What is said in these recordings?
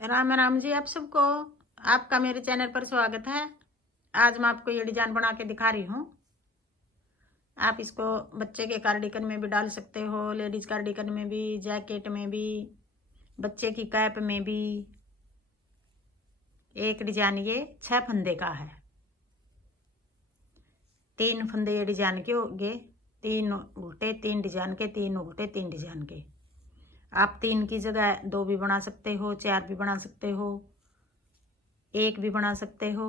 राम राम जी आप सबको। आपका मेरे चैनल पर स्वागत है। आज मैं आपको ये डिजाइन बना के दिखा रही हूँ। आप इसको बच्चे के कार्डिगन में भी डाल सकते हो, लेडीज कार्डिगन में भी, जैकेट में भी, बच्चे की कैप में भी। एक डिजाइन ये 6 फंदे का है। 3 फंदे ये डिजाइन के होंगे, 3 उल्टे 3 डिजाइन के, 3 उल्टे 3 डिजाइन के। आप 3 की जगह 2 भी बना सकते हो, 4 भी बना सकते हो, 1 भी बना सकते हो।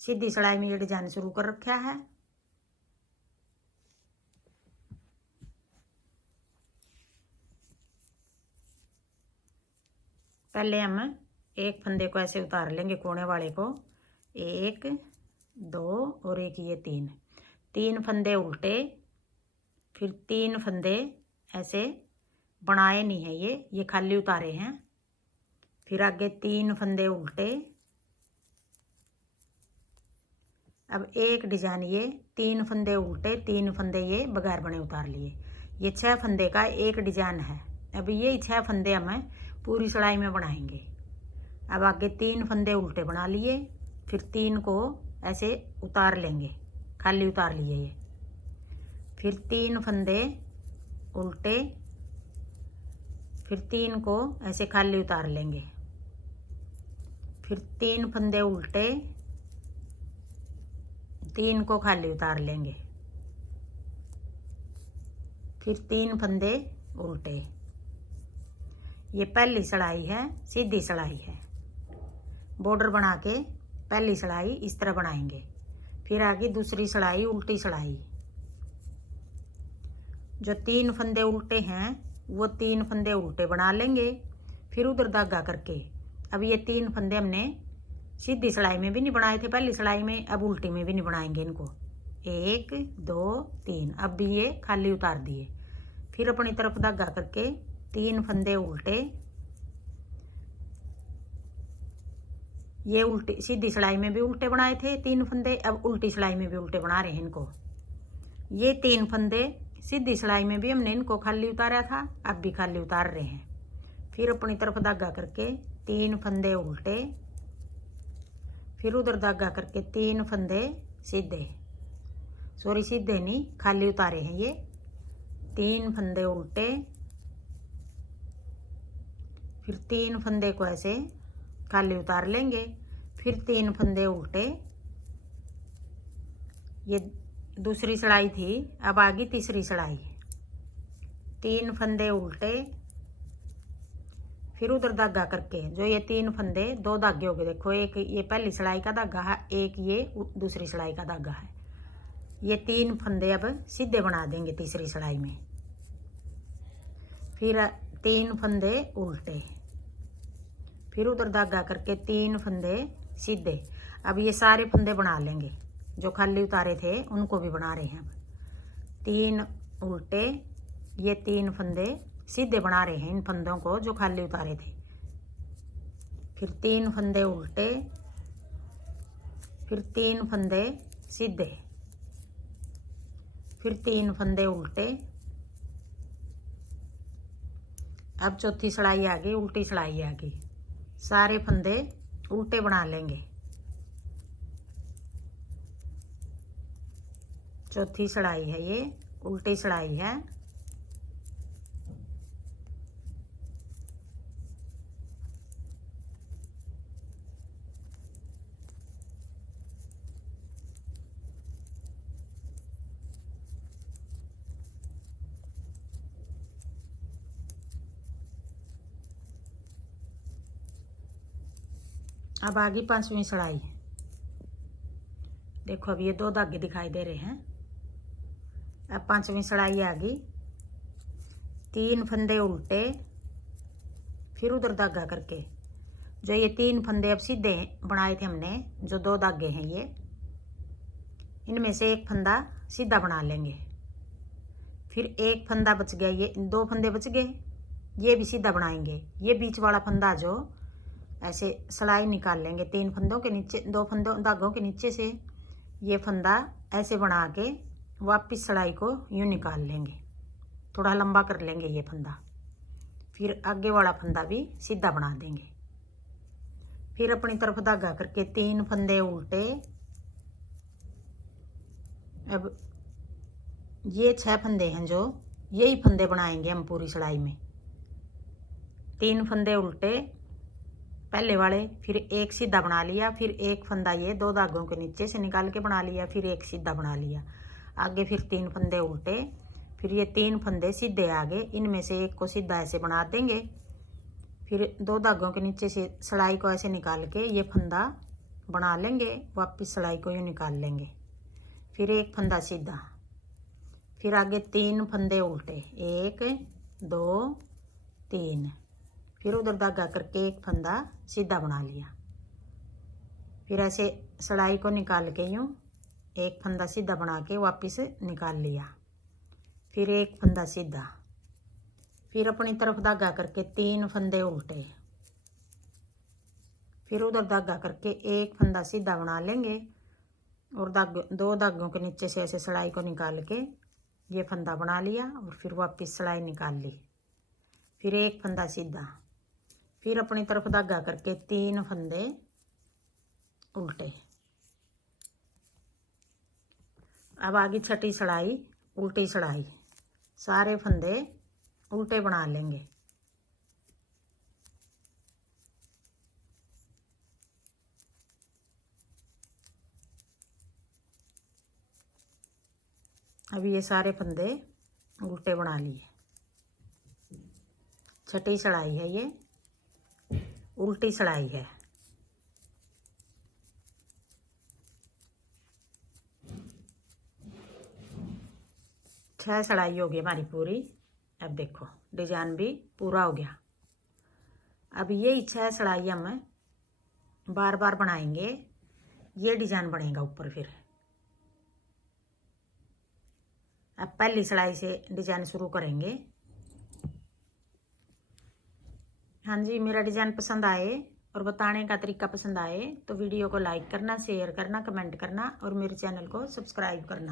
सीधी सिलाई में ये डिजाइन शुरू कर रखा है। पहले हम एक फंदे को ऐसे उतार लेंगे, कोने वाले को। 1 2 और एक ये 3 फंदे उल्टे, फिर 3 फंदे ऐसे बनाए नहीं है, ये खाली उतारे हैं। फिर आगे 3 फंदे उल्टे। अब एक डिजाइन ये 3 फंदे उल्टे, 3 फंदे ये बगैर बने उतार लिए। ये 6 फंदे का एक डिजाइन है। अब ये 6 फंदे हम पूरी सिलाई में बनाएंगे। अब आगे 3 फंदे उल्टे बना लिए, फिर 3 को ऐसे उतार लेंगे, खाली उतार लिए ये। फिर 3 फंदे उल्टे, फिर 3 को ऐसे खाली उतार लेंगे। फिर 3 फंदे उल्टे, 3 को खाली उतार लेंगे। फिर 3 फंदे उल्टे। ये पहली सिलाई है, सीधी सिलाई है। बॉर्डर बना के पहली सिलाई इस तरह बनाएंगे। फिर आगे दूसरी सिलाई उल्टी सिलाई। जो 3 फंदे उल्टे हैं वो 3 फंदे उल्टे बना लेंगे, फिर उधर धागा करके। अब ये 3 फंदे हमने सीधी सिलाई में भी नहीं बनाए थे पहली सिलाई में, अब उल्टी में भी नहीं बनाएंगे इनको। 1 2 3। अब भी ये खाली उतार दिए। फिर अपनी तरफ धागा करके 3 फंदे उल्टे। ये उल्टी सीधी सिलाई में भी उल्टे बनाए थे 3 फंदे, अब उल्टी सिलाई में भी उल्टे बना रहे हैं इनको। ये 3 फंदे सीधी सिलाई में भी हमने इनको खाली उतारा था, अब भी खाली उतार रहे हैं। फिर अपनी तरफ धागा करके 3 फंदे उल्टे, फिर उधर धागा करके 3 फंदे सीधे, सॉरी सीधे नहीं, खाली उतारे हैं ये। 3 फंदे उल्टे, फिर 3 फंदे को ऐसे खाली उतार लेंगे। फिर 3 फंदे उल्टे। ये दूसरी सिलाई थी, अब आगे तीसरी सिलाई। 3 फंदे उल्टे, फिर उधर धागा करके जो ये 3 फंदे 2 धागे हो गए, देखो एक ये पहली सिलाई का धागा है, एक ये दूसरी सिलाई का धागा है। ये 3 फंदे अब सीधे बना देंगे तीसरी सिलाई में। फिर 3 फंदे उल्टे, फिर उधर धागा करके 3 फंदे सीधे। अब ये सारे फंदे बना लेंगे, जो खाली उतारे थे उनको भी बना रहे हैं। अब 3 उल्टे, ये 3 फंदे सीधे बना रहे हैं इन फंदों को जो खाली उतारे थे। फिर 3 फंदे उल्टे, फिर 3 फंदे सीधे, फिर 3 फंदे उल्टे। अब चौथी सिलाई आ गई, उल्टी सिलाई आ गई। सारे फंदे उल्टे बना लेंगे। चौथी सिलाई है ये, उल्टी सिलाई है। अब आगे 5वीं सिलाई। देखो अब ये 2 धागे दिखाई दे रहे हैं। अब 5वीं सिलाई आ गई। 3 फंदे उल्टे, फिर उधर धागा करके जो ये 3 फंदे अब सीधे बनाए थे हमने, जो 2 धागे हैं ये, इनमें से एक फंदा सीधा बना लेंगे। फिर एक फंदा बच गया, ये 2 फंदे बच गए, ये भी सीधा बनाएंगे। ये बीच वाला फंदा जो ऐसे सिलाई निकाल लेंगे 3 फंदों के नीचे, 2 फंदों धागों के नीचे से ये फंदा ऐसे बना के वापस सिलाई को यूँ निकाल लेंगे, थोड़ा लंबा कर लेंगे ये फंदा। फिर आगे वाला फंदा भी सीधा बना देंगे। फिर अपनी तरफ धागा करके 3 फंदे उल्टे। अब ये 6 फंदे हैं जो यही फंदे बनाएंगे हम पूरी सिलाई में। 3 फंदे उल्टे पहले वाले, फिर एक सीधा बना लिया, फिर एक फंदा ये 2 धागों के नीचे से निकाल के बना लिया, फिर एक सीधा बना लिया। आगे फिर 3 फंदे उल्टे, फिर ये 3 फंदे सीधे आगे, इनमें से एक को सीधा ऐसे बना देंगे। फिर 2 धागों के नीचे से सिलाई को ऐसे निकाल के ये फंदा बना लेंगे, वापस सिलाई को यूँ निकाल लेंगे। फिर एक फंदा सीधा, फिर आगे 3 फंदे उल्टे, 1 2 3, फिर उधर धागा करके एक फंदा सीधा बना लिया। फिर ऐसे सिलाई को निकाल के यूँ एक फंदा सीधा बना के वापस निकाल लिया। फिर एक फंदा सीधा, फिर अपनी तरफ धागा करके 3 फंदे उल्टे, फिर उधर धागा करके एक फंदा सीधा बना लेंगे और 2 धागों के नीचे से ऐसे सिलाई को निकाल के ये फंदा बना लिया और फिर वापस सिलाई निकाल ली। फिर एक फंदा सीधा, फिर अपनी तरफ धागा करके 3 फंदे उल्टे। अब आगे छठी सिलाई उल्टी सिलाई, सारे फंदे उल्टे बना लेंगे। अब ये सारे फंदे उल्टे बना लिए। छठी सिलाई है, ये उल्टी सिलाई है। छह सिलाई हो गई हमारी पूरी। अब देखो डिजाइन भी पूरा हो गया। अब यही 6 सिलाई हम बार बार बनाएंगे, ये डिजाइन बनेगा ऊपर। फिर अब पहली सिलाई से डिजाइन शुरू करेंगे। हाँ जी, मेरा डिजाइन पसंद आए और बताने का तरीका पसंद आए तो वीडियो को लाइक करना, शेयर करना, कमेंट करना और मेरे चैनल को सब्सक्राइब करना।